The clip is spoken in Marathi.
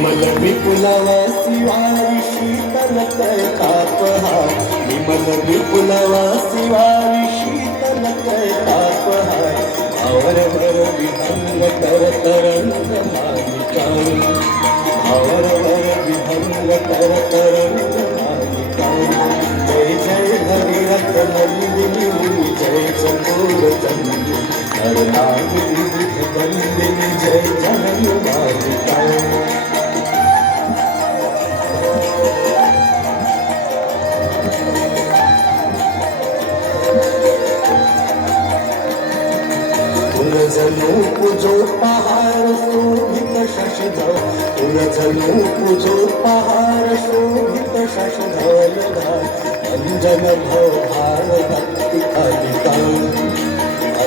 विमल विपुलवा शिवारी शीतल कय तापहार विमल विपुलवा शिवारी शीतल कय तापहार आवरवर विहंग तर तरंग मालिकाई आवरवर विहंग तर तरंग मालिकाई जय जय हरिरथ नंदिनी जय चकोर चंदी हरनागिनी बंदिनी जय जन मालिकाई जणू पूजो पहार शोभित शशधर जणू पूजो पहार शोभित शशधर अंजन भव भार भक्ति अधिकार